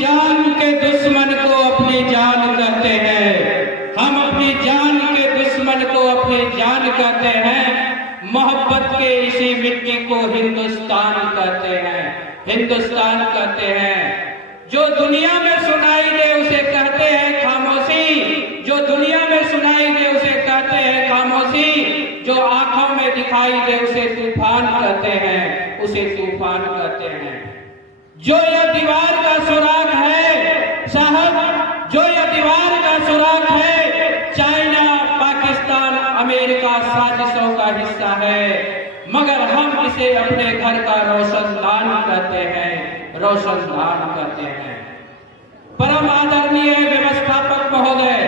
जान के दुश्मन को अपनी जान कहते हैं, हम अपनी जान के दुश्मन को अपनी जान कहते हैं। मोहब्बत के इसी मिट्टी को हिंदुस्तान कहते हैं, हिंदुस्तान कहते हैं। जो दुनिया में सुनाई दे उसे कहते हैं खामोशी, जो दुनिया में सुनाई दे उसे कहते हैं खामोशी, जो आंखों में दिखाई दे उसे तूफान कहते हैं, उसे तूफान कहते हैं। जो यह दीवार का सुराग है साहब, जो यह दीवार का सुराग है, चाइना, पाकिस्तान, अमेरिका साजिशों का हिस्सा है, मगर हम इसे अपने घर का रोशनदान कहते हैं, रोशनदान कहते हैं। परम आदरणीय व्यवस्थापक महोदय,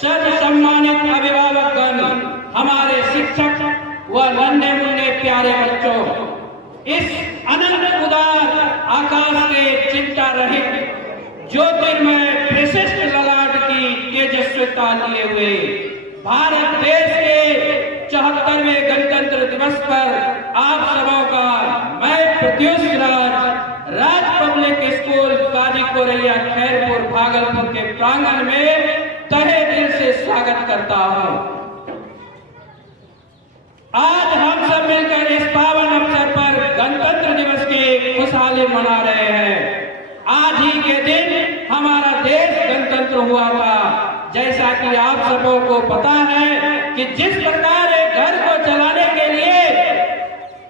सर्व सम्मानित अभिभावकगण, हमारे शिक्षक व नन्हे मुन्ने प्यारे बच्चों, इस अनंत उदार आकाश के चिंता रहित ज्योतिर्मय प्रशिष्ट ललाट की तेजस्विता लिए हुए भारत देश के 74वें गणतंत्र दिवस पर आप सबों का मैं प्रत्युष राज पब्लिक स्कूल काजी कोरैया खैरपुर भागलपुर के प्रांगण में तहे दिल से स्वागत करता हूं। आज हम सब मिलकर इस पावन अवसर पर गणतंत्र दिवस की खुशहाली मना रहे हैं। आज ही के दिन हमारा देश गणतंत्र हुआ था। जैसा कि आप सबों को पता है कि जिस प्रकार एक घर को चलाने के लिए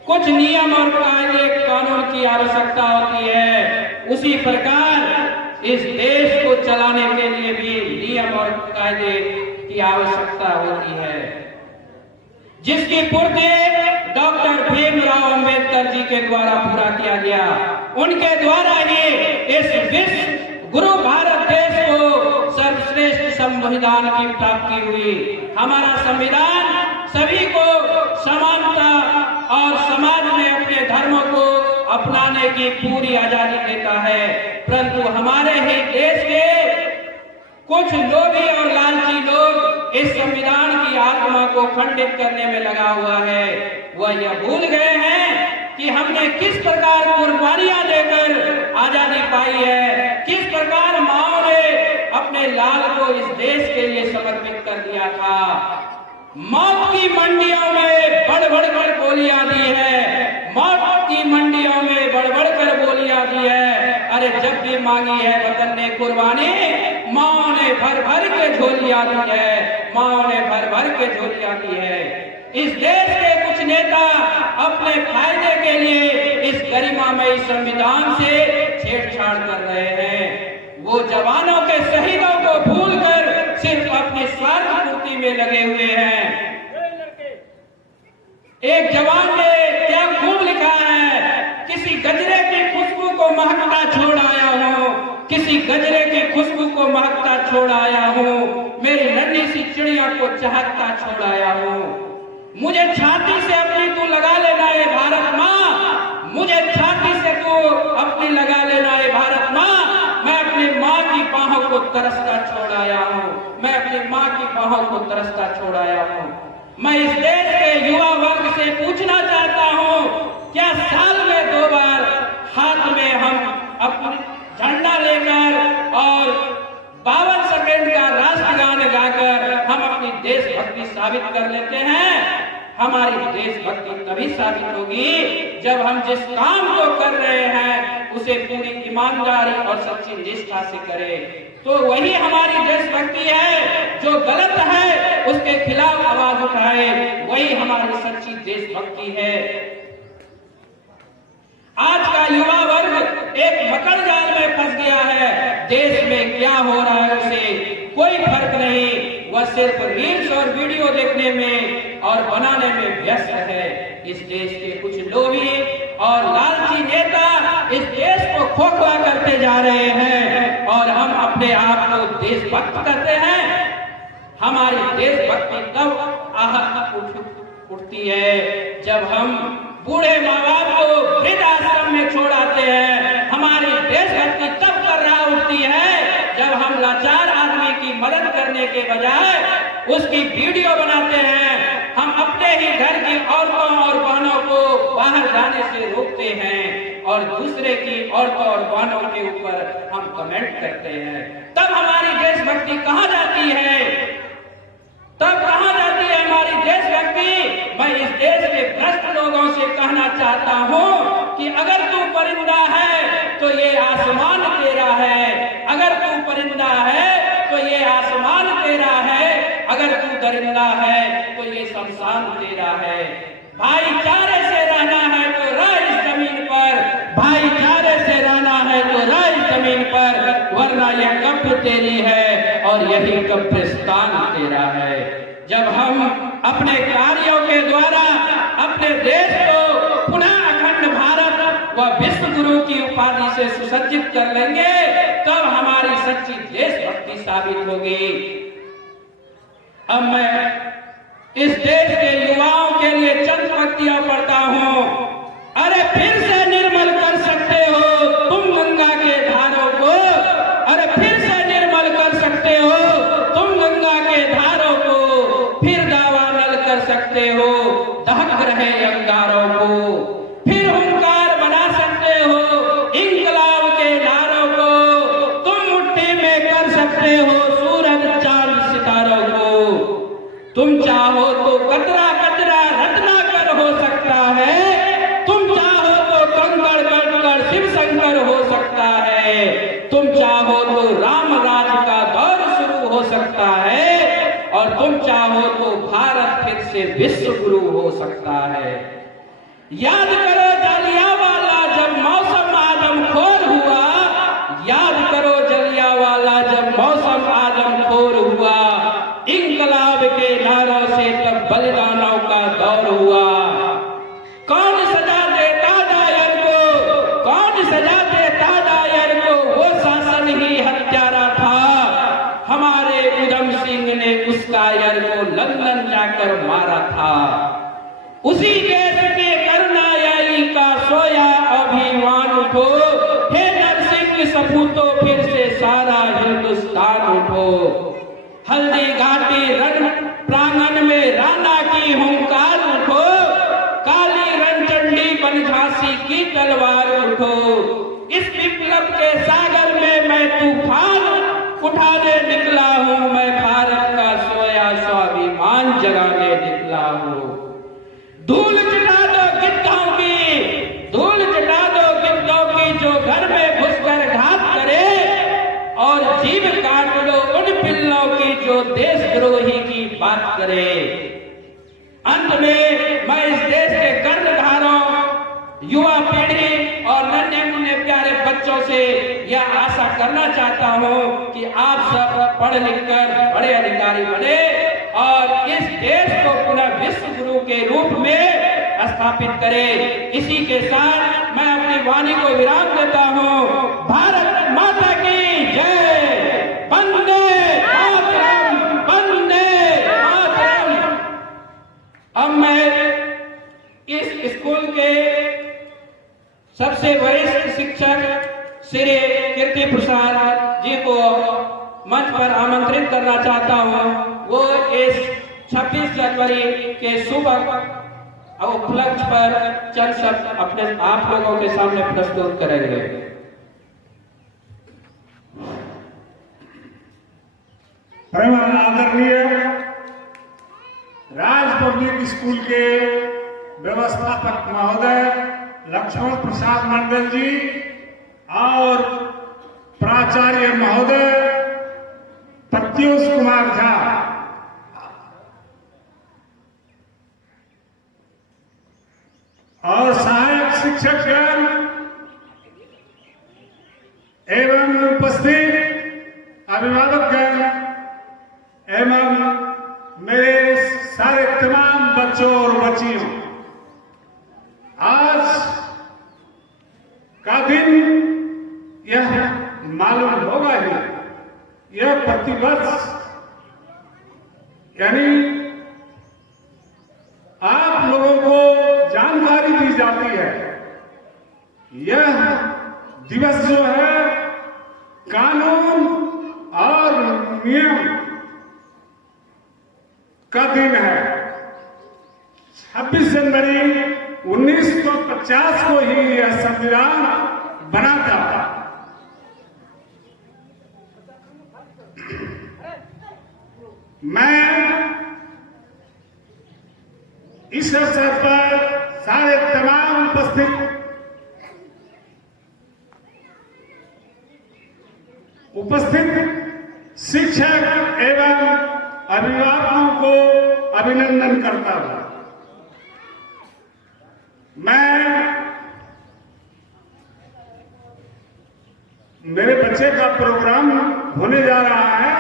कुछ नियम और कायदे कानून की आवश्यकता होती है, उसी प्रकार इस देश को चलाने के लिए भी नियम और कायदे की आवश्यकता होती है, जिसकी पूर्ति डॉक्टर भीमराव अंबेडकर जी के द्वारा पूरा किया गया। उनके द्वारा ही इस विश्व गुरु भारत देश को सर्वश्रेष्ठ संविधान की प्राप्ति हुई। हमारा संविधान सभी को समानता और समाज में अपने धर्मों को अपनाने की पूरी आजादी देता है, परंतु हमारे ही देश के कुछ लोभी और लालची लोग इस संविधान की आत्मा को खंडित करने में लगा हुआ है। वह यह भूल गए हैं कि हमने किस प्रकार कुर्बानियां देकर आजादी पाई है, किस प्रकार माओ ने अपने लाल को इस देश के लिए समर्पित कर दिया था। मौत की मंडियों में बढ़ बढ़ कर गोलियां दी है, मौत की मंडियों में बढ़ बढ़ कर गोलियां दी है। अरे जब भी मांगी है वतन ने कुर्बानी, माओ ने भर भर के झोलियां दी है, माओ ने भर भर के झोलियां दी है। इस देश के कुछ नेता अपने फायदे के लिए इस गरिमामयी संविधान से छेड़छाड़ कर रहे हैं। वो जवानों के शहीदों को भूलकर सिर्फ अपनी स्वार्थ पूर्ति में लगे हुए हैं। एक जवान ने क्या खूब लिखा है, किसी गजरे की खुशबू को महकता छोड़ आया हूँ, किसी गजरे की खुशबू को महकता छोड़ आया हूँ, मेरी नन्ही सी चिड़िया को चहकता छोड़ आया हूँ। मुझे छाती से अपनी तू लगा लेना है भारत माँ, मुझे छाती से तू अपनी लगा लेना है भारत माँ। मैं अपनी माँ की बाहों को तरसता छोड़ आया हूँ, मैं अपनी माँ की बाहों को तरसता छोड़ आया हूँ। मैं इस देश के युवा वर्ग से पूछना चाहता हूँ, क्या साल में 2 बार हाथ में हम अपना झंडा लेकर और 52 सेकंड का राष्ट्रगान गाकर हम अपनी देशभक्ति साबित कर लेते हैं? हमारी देशभक्ति तभी साबित होगी जब हम जिस काम को कर रहे हैं उसे पूरी ईमानदारी और सच्ची निष्ठा से करें, तो वही हमारी देशभक्ति है। जो गलत है उसके खिलाफ आवाज उठाए, वही हमारी सच्ची देशभक्ति है। आज का युवा वर्ग एक मकड़ जाल में फंस गया है। देश में क्या हो रहा है उसे कोई फर्क नहीं, वह सिर्फ रील्स और वीडियो देखने में और बनाने में व्यस्त है। इस देश के कुछ लोभी और लालची नेता इस देश को खोखला करते जा रहे हैं और हम अपने आप को देशभक्त कहते हैं। हमारी देशभक्ति तब आहत उठती है जब हम बूढ़े माँ बाप को वृद्ध आश्रम में छोड़ आते हैं। हमारी देशभक्ति तब कर्रा उठती है जब हम लाचार आदमी की मदद करने के बजाय उसकी वीडियो बनाते हैं। हम अपने ही घर की औरतों और बहनों को बाहर जाने से रोकते हैं और दूसरे की औरतों और बहनों के ऊपर हम कमेंट करते हैं, तब हमारी देशभक्ति कहाँ जाती है? तब कहाँ जाती है हमारी देशभक्ति? मैं इस देश के भ्रष्ट लोगों से कहना चाहता हूँ कि अगर तू परिंदा है तो ये आसमान तेरा है, अगर तू परिंदा है तो ये आसमान तेरा है, अगर तू दरिंदा है तो ये शमशान तेरा है। भाईचारे से रहना है तो रह इस जमीन पर, भाईचारे से रहना है तो रह इस जमीन पर, वरना यह कब्र तेरी है और यही कब्रिस्तान तेरा है। जब हम अपने कार्यों के द्वारा अपने देश को पुनः अखंड भारत व विश्व गुरु की उपाधि से सुसज्जित कर लेंगे, तब हमारी सच्ची देशभक्ति साबित होगी। अब मैं इस देश के युवाओं के लिए चंद पंक्तियां पढ़ता हूं। अरे फिर से निर्मल कर सकते हो तुम गंगा के धारों को, अरे फिर से निर्मल कर सकते हो तुम गंगा के धारों को, फिर दावानल कर सकते हो दहक रहे अंगारों को, फिर हुंकार बना सकते हो इंकलाब के नारों को, तुम मुट्ठी में कर सकते हो सूरज चांद सितारों को, तुम चाहो तो कतरा कतरा रत्नाकर हो सकता है, तुम चाहो तो कंकड़ कंकड़ शिव शंकर हो सकता है, तुम चाहो तो राम राज का दौर शुरू हो सकता है, और तुम चाहो तो भारत फिर से विश्व गुरु हो सकता है। याद करो जलियांवाला जब मौसम आदमखोर हुआ, याद करो जलियांवाला जब मौसम आदमखोर हुआ, इंकलाब के नारों से तब बलिदानों का दौर हुआ। कौन सजा देता दायर को, कौन सजा देता दायर को, वो शासन ही हत्यारा था, हमारे उधम सिंह ने उस कायर को लंदन जाकर मारा था। उसी देश में करुणाई का सोया अभिमान उठो, हे नरसिंह सपूतों फिर से सारा हिंदुस्तान उठो। हल्दी घाटी रण प्रांगण में राणा की हुंकार उठो, काली रणचंडी बन झांसी की तलवार उठो। इस विप्लव के सागर में मैं तूफान उठाने निकला हूँ, मैं भारत का सोया स्वाभिमान जगाने निकला हूँ। धूल चटा दो गिद्धों की, धूल चटा दो गिद्धों की जो घर में घुसकर घात करे, और जीव काट लो उन पिल्लों की जो देशद्रोही की बात करे। अंत में मैं इस देश के कर्णधारों, युवा पीढ़ी और नन्हे मुन्ने प्यारे बच्चों से यह आशा करना चाहता हूं कि आप सब पढ़ लिख कर बड़े अधिकारी बने और इस देश को पुनः विश्व गुरु के रूप में स्थापित करें। इसी के साथ मैं अपनी वाणी को विराम देता हूं। भारत माता की जय। वंदे मातरम, वंदे मातरम। अब मैं इस स्कूल के सबसे वरिष्ठ शिक्षक श्री कीर्ति प्रसाद जी को मंच पर आमंत्रित करना चाहता हूं। वो इस 26 जनवरी के शुभ उपलक्ष्य पर चंद शब्द अपने आप लोगों के सामने प्रस्तुत करेंगे। आदरणीय राज पब्लिक स्कूल के व्यवस्थापक महोदय लक्ष्मण प्रसाद मंडल जी और प्राचार्य महोदय प्रत्युष कुमार झा, और सहायक शिक्षकगण एवं उपस्थित अभिभावकगण एवं मेरे सारे तमाम बच्चों और बच्चियों, आज का दिन यह मालूम होगा ही, यह प्रतिवर्ष यानी आप लोगों को जानकारी दी जाती है। यह दिवस जो है कानून और नियम का दिन है। 26 जनवरी 1950 को ही यह संविधान बना था। मैं इस अवसर पर सारे तमाम उपस्थित शिक्षक एवं अभिभावकों को अभिनंदन करता हूं। मेरे बच्चे का प्रोग्राम होने जा रहा है,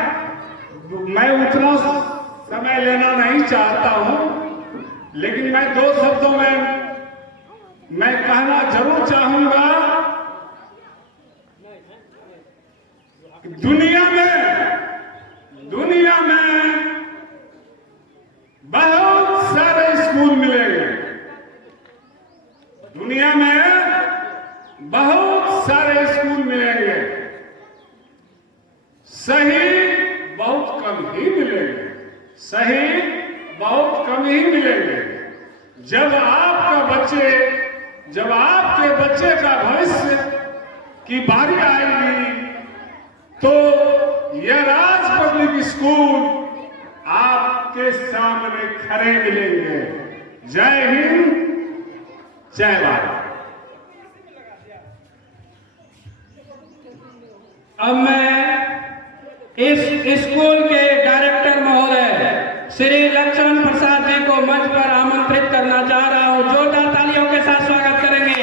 मैं उतना समय लेना नहीं चाहता हूं, लेकिन मैं 2 शब्दों में मैं कहना जरूर चाहूंगा कि दुनिया में बहुत सारे स्कूल मिलेंगे। दुनिया में बहुत सारे स्कूल मिलेंगे, सही बहुत कम ही मिलेंगे, सही बहुत कम ही मिलेंगे। जब आपके बच्चे का भविष्य की बारी आएगी तो यह राज पब्लिक स्कूल आपके सामने खड़े मिलेंगे। जय हिंद, जय भारत। अब मैं इस स्कूल के डायरेक्टर महोदय श्री लक्ष्मण प्रसाद जी को मंच पर आमंत्रित करना चाह रहा हूं। जोरदार तालियों के साथ स्वागत करेंगे।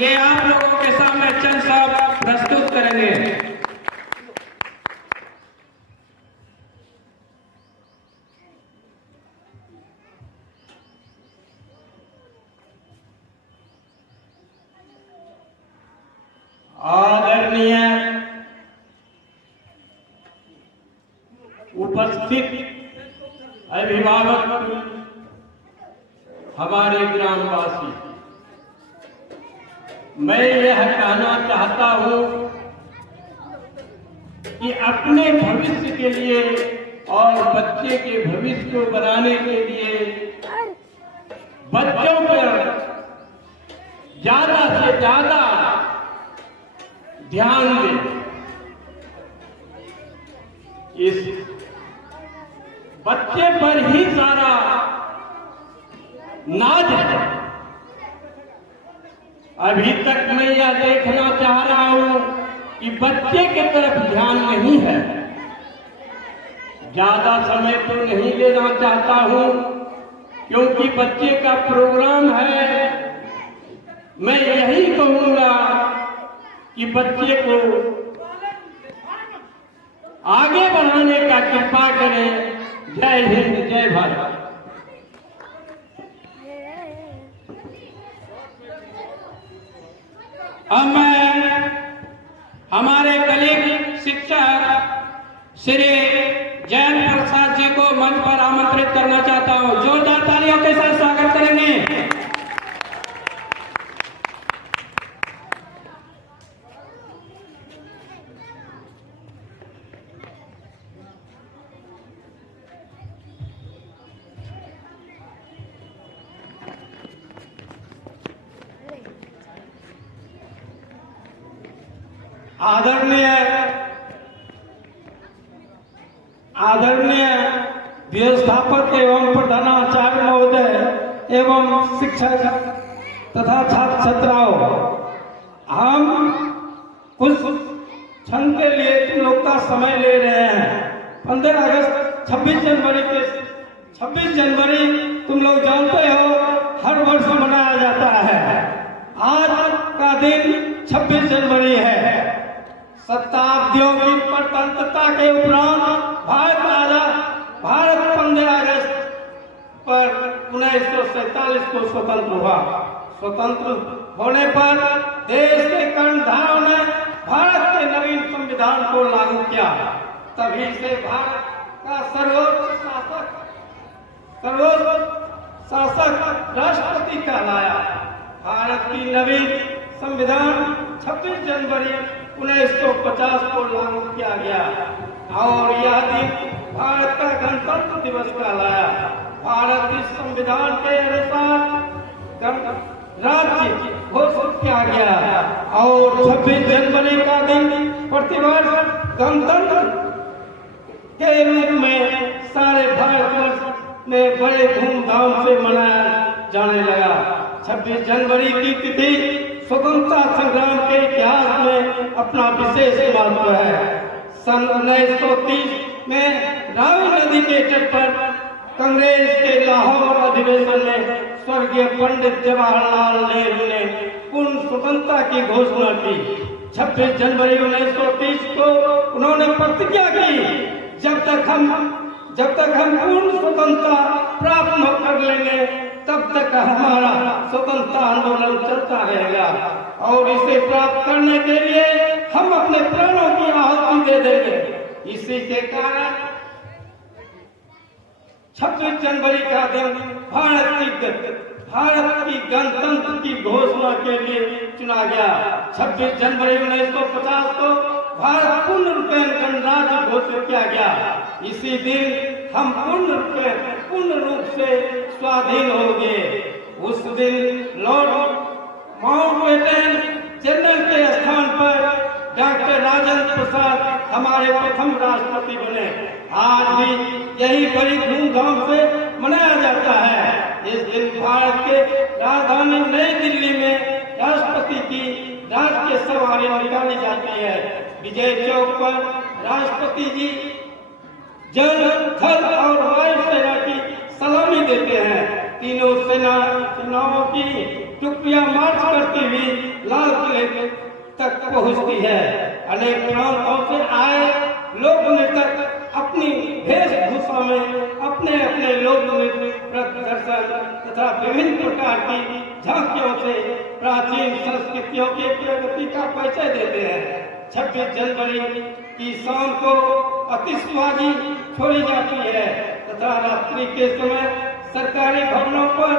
ये आप लोगों के सामने चंद शब्द प्रस्तुत करेंगे। आदरणीय उपस्थित अभिभावक, हमारे ग्रामवासी, मैं यह कहना चाहता हूं कि अपने भविष्य के लिए और बच्चे के भविष्य को बनाने के लिए बच्चों पर ज्यादा से ज्यादा ध्यान दें। इस बच्चे पर ही सारा नाज है। अभी तक मैं यह देखना चाह रहा हूं कि बच्चे की तरफ ध्यान नहीं है। ज्यादा समय तो नहीं लेना चाहता हूं, क्योंकि बच्चे का प्रोग्राम है। मैं यही कहूंगा कि बच्चे को आगे बढ़ाने का कृपा करें। जय हिंद, जय भारत। अब मैं हमारे कलीग शिक्षक श्री जयंत प्रसाद जी को मंच पर आमंत्रित करना चाहता हूं। जोरदार तालियों के साथ स्वागत करेंगे। आदरणीय व्यवस्थापक एवं प्रधानाचार्य महोदय एवं शिक्षक तथा छात्र छात्राओं, हम कुछ क्षण के लिए तुम लोग का समय ले रहे हैं। 15 अगस्त 26 जनवरी तुम लोग जानते हो हर वर्ष मनाया जाता है। आज का दिन 26 जनवरी है। शताब्दियों की स्वतंत्रता के उपरांत भारत 15 अगस्त पर 1947 को स्वतंत्र हुआ। स्वतंत्र होने पर देश के कर्णधारों ने भारत के नवीन संविधान को लागू किया। तभी से भारत का सर्वोच्च शासक राष्ट्रपति कहलाया। भारत की नवीन संविधान 26 जनवरी 1950 को लागू किया गया और यह दिन भारत का गणतंत्र दिवस कहलाया। भारत इस संविधान के अनुसार राज्य घोषित किया गया और 26 जनवरी का दिन प्रतिवर्ष गणतंत्र के रूप में सारे भारतवर्ष में बड़े धूमधाम से मनाया जाने लगा। 26 जनवरी की तिथि स्वतंत्रता संग्राम के इतिहास में अपना विशेष महत्व है। सन 1930 में रावी नदी के तट पर कांग्रेस के लाहौर अधिवेशन में स्वर्गीय पंडित जवाहरलाल नेहरू ने पूर्ण स्वतंत्रता की घोषणा की। 26 जनवरी 1930 को उन्होंने प्रतिज्ञा की, जब तक हम पूर्ण स्वतंत्रता प्राप्त न कर लेंगे तब तक हमारा स्वतंत्रता आंदोलन चलता रहेगा और इसे प्राप्त करने के लिए हम अपने प्राणों की आहुति दे देंगे। इसी के कारण 26 जनवरी का दिन भारत की गणतंत्र की घोषणा के लिए चुना गया। 26 जनवरी 1950 को भारत पूर्ण गणराज्य घोषित किया गया। इसी दिन हम पूर्ण रूप से स्वाधीन हो गए। उस दिन लॉर्ड माउंटबेटन जनरल के स्थान पर डॉक्टर राजेंद्र प्रसाद हमारे प्रथम राष्ट्रपति बने। आज भी यही बड़ी धूमधाम से मनाया जाता है। इस दिन भारत के राजधानी नई दिल्ली में राष्ट्रपति की राजकीय सवारी निकाली जाती है। विजय चौक पर राष्ट्रपति जी जल, थल और वायु सेना की सलामी देते हैं। तीनों सेनाओं की टुकड़ियां मार्च करती हुई लाल किले तक पहुंचती है। अनेक प्रांतों से आए लोक नृतक अपनी वेशभूषा में अपने लोक नृत्य प्रदर्शन तथा विभिन्न प्रकार की झांकियों से प्राचीन संस्कृतियों की प्रगति का परिचय देते हैं। 26 जनवरी की शाम को आतिशबाजी छोड़ी जाती है तथा रात्रि के समय सरकारी भवनों पर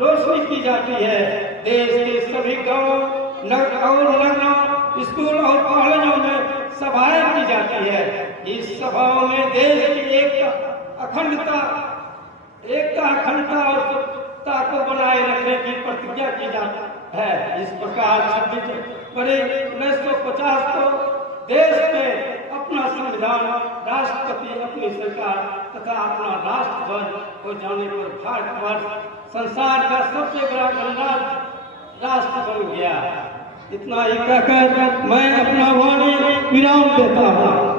रोशनी की जाती है। देश के सभी गांवों और नगरों, स्कूल और कॉलेजों में सभाएं की जाती है। इस सभाओं में देश की एकता, अखंडता और एकता को बनाए रखने की प्रतिज्ञा की जाती है। इस प्रकार 26 जनवरी 1950 को देश में अपना संविधान, राष्ट्रपति, अपनी सरकार तथा अपना राष्ट्रध्वज हो जाने पर भारतवर्ष संसार का सबसे बड़ा गणराज्य राष्ट्र बन गया। इतना ही कहकर मैं अपना वाणी विराम देता हूँ।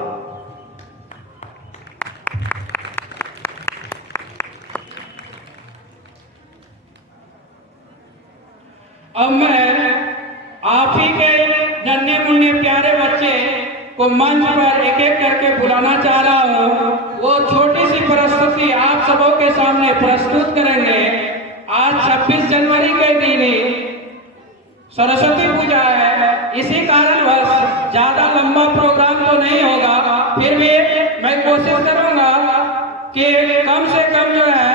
अब मैं आप ही के नन्हे मुन्ने प्यारे बच्चे को मंच पर एक एक करके बुलाना चाह रहा हूँ। वो छोटी सी प्रस्तुति आप सबों के सामने प्रस्तुत करेंगे। आज 26 जनवरी के दिन सरस्वती पूजा है, इसी कारणवश ज्यादा लंबा प्रोग्राम तो नहीं होगा, फिर भी मैं कोशिश करूंगा कि कम से कम जो है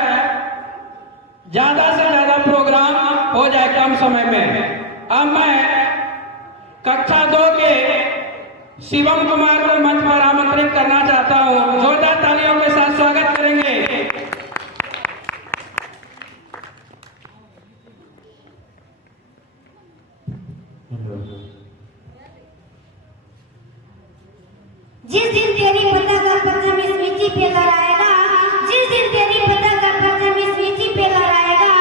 ज्यादा से ज्यादा प्रोग्राम हो जाए कम समय में। अब मैं कक्षा 2 के शिवम कुमार को मंच पर आमंत्रित करना चाहता हूँ। जोरदार तालियों के साथ स्वागत करेंगे। जिस दिन तेरी पताका परचम इस मिट्टी पे लहराएगा, जिस दिन तेरी पताका परचम इस मिट्टी पे लहराएगा,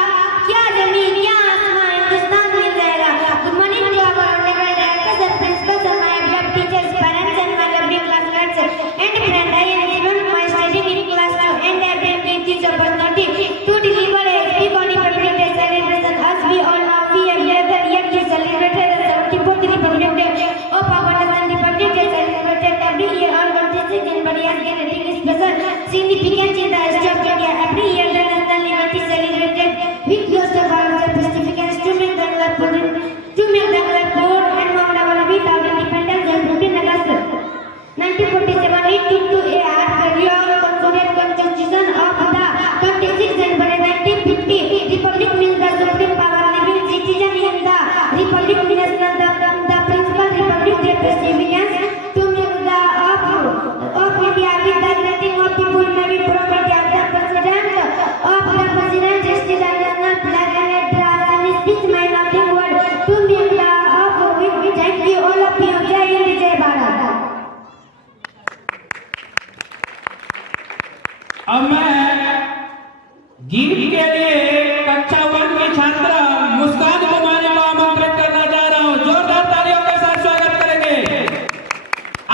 क्या जमीन क्या आसमान हिंदुस्तान मिल जाएगा। Good morning to our honourable directors and principals and my beloved teachers, parents and my lovely classmates and friends. I am given my studying in class 2 and I have been given this opportunity to deliver a speech on Republic Day celebration. As we all know, we have gathered here to celebrate the 74th Republic Day of our nation. Republic Day celebrated every year on 26 January as getting special senior अब मैं गीत के लिए कक्षा 1 की छात्रा मुस्कान कुमारी को आमंत्रित करना चाह रहा हूं। जोरदार तालियों के साथ स्वागत करेंगे।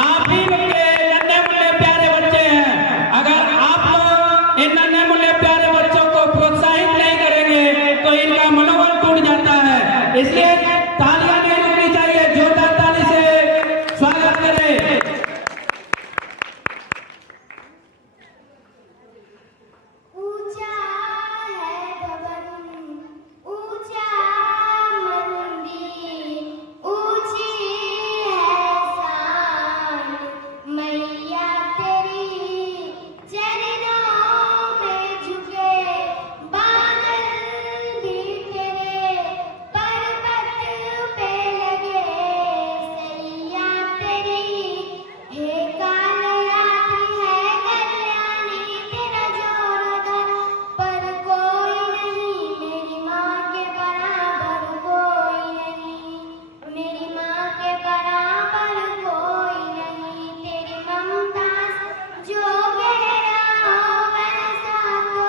आप ही के नन्हे मुन्ने प्यारे बच्चे हैं। अगर आप लोग इन नन्हे मुन्ने प्यारे बच्चों को प्रोत्साहित नहीं करेंगे तो इनका मनोबल टूट जाता है। इसलिए तालियां नहीं रुकनी चाहिए। जोरदार ताली से स्वागत करें। ऊंचा है भवन, ऊंचा मंदिर, ऊंची है शान, मैया तेरी चरणों में झुके बादल भी तेरे पर्वत पे लगे, सैया तेरी हे काल रात्रि है कल्याणी तेरा जोरदार, पर कोई नहीं मेरी माँ के बराबर, कोई नहीं मेरी माँ के बराबर, कोई नहीं तेरी ममता जो गहरा हो वैसा तो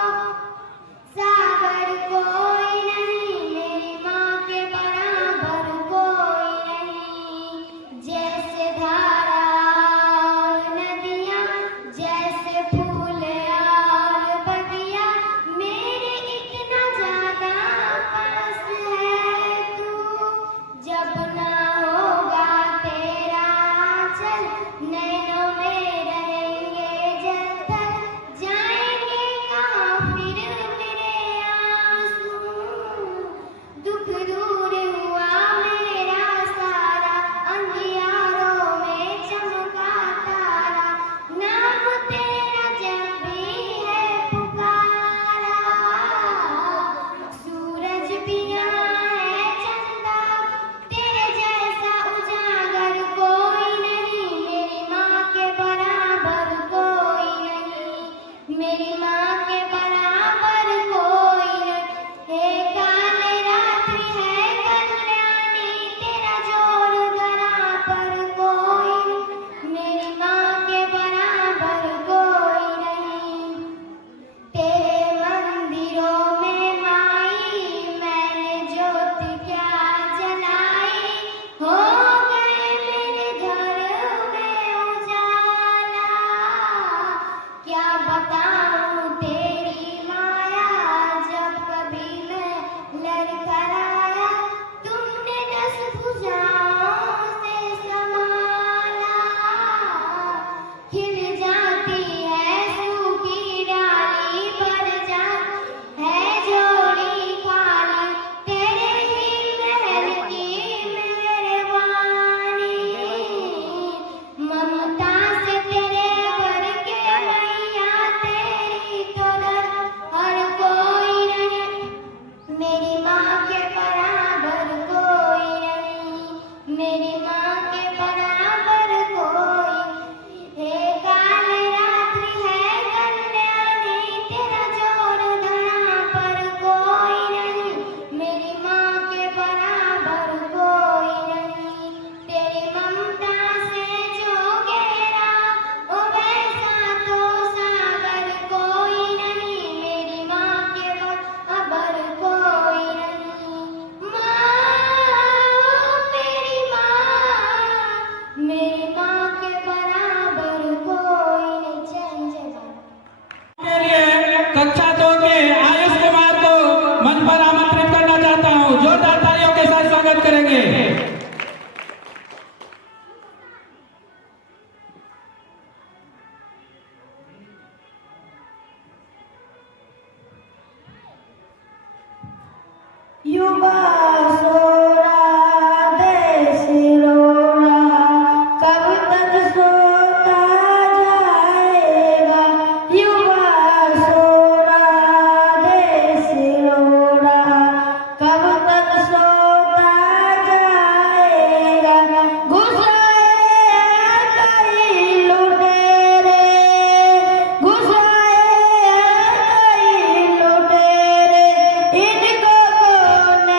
सागर, कोई नहीं मेरी माँ के बराबर, कोई नहीं जैसे धारा और नदियाँ, जैसे फूल और बगिया, मेरे इतना ज्यादा पास है तू, जब ना होगा तेरा चल नैनों में रहेंगे जलथल, जाएंगे कहाँ फिर मेरे आंसू, दुख दूर हुआ मेरा सारा, अंधियारों में चमका तारा, नाम तेरा जब भी है पुकारा, सूरज भी यहाँ है चंदा तेरे जैसा उजागर, कोई नहीं मेरी माँ के बराबर, कोई नहीं मेरी माँ के बराबर, कोई नहीं हे काल रात्रि है कल्याणी तेरा जोर धरा पर, कोई नहीं मेरी माँ के बराबर, कोई नहीं तेरे मंदिरों में माई मैंने ज्योति क्या जलाई, हो गए मेरे घर में उजाला, क्या बताऊं तेरी माया, जब कभी मैं लड़खड़ाया तुमने 10 भुजाओं से संभाला, खिल जाती है सूखी डाली पर जाती है जोड़ी खाली, तेरे ही महल की मेहरबानी, ममता से तेरे भर के मैया तेरी तो दर हर कोई नहीं मेरी माँ के बराबर, कोई नहीं मेरी माँ के बराबर, कोई हे काल रात्रि है कल्याणी तेरा जोर धरा पर, कोई नहीं मेरी माँ के बराबर, कोई नहीं तेरी ममता से जो गहरा ओ वैसा तो सागर, कोई नहीं मेरी माँ के बराबर, कोई नहीं मेरी माँ के बराबर, कोई नहीं जय भारत। के लिए कक्षा 2 के आयुष कुमार को मंच पर आमंत्रित करना चाहता हूं। जोरदार तालियों के साथ स्वागत करेंगे। युवा सोरा देश रोड़ा, कब तक सोता जाएगा, युवा सोरा देश रोड़ा, कब तक सोता जाएगा, घुसाए कई लुटेरे, घुसाए कई लुटेरे, इनको कौन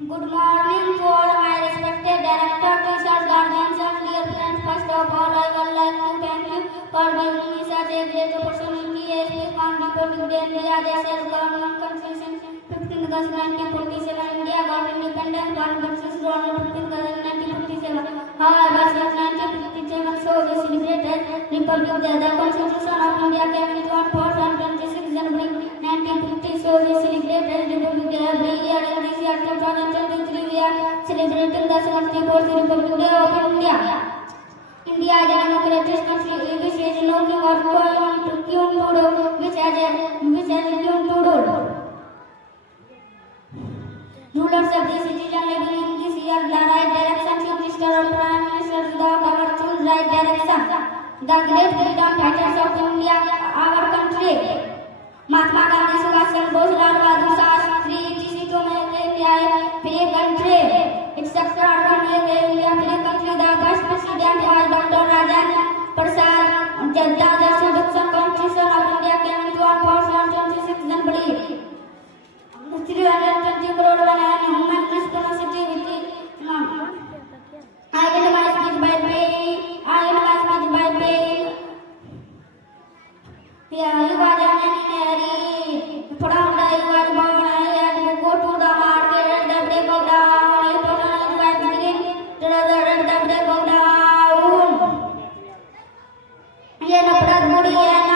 Good morning to all my respected director, teachers, guardians, and dear friends. First of all, I would like to thank you for giving me such a great opportunity as we come Republic Day India. This is government constitution 15 August 1947. India got independence on 15 August 1957. However, since 1957, so we celebrated Republic Day. The Constitution of India came into force on 26 January 1950. So we celebrated Republic Day every year. In this year 2023, we are celebrating the 74th Republic Day of India. India is a democratic country which is looking or going to Kyung Tudo, which has Kyung Tudo. Rulers of the citizen living in this year the right direction. Chief Minister or Prime Minister without our choose right direction. The great freedom fighters of India, our country. Mahatma Gandhi, Subhash Chandra Bose, Lal Bahadur Shastri, etc. to make India a free country. Except to make India free country, the first president was Dr. Rajendra Prasad. The Constitution of India came into force on 26 January. 320 crore and human responsibility with I end my speech by paying. Yeah, you are an engineer. From the you are born and you go to the market at the break of dawn. You put on your white green to the break of dawn. ये नफरत बुरी है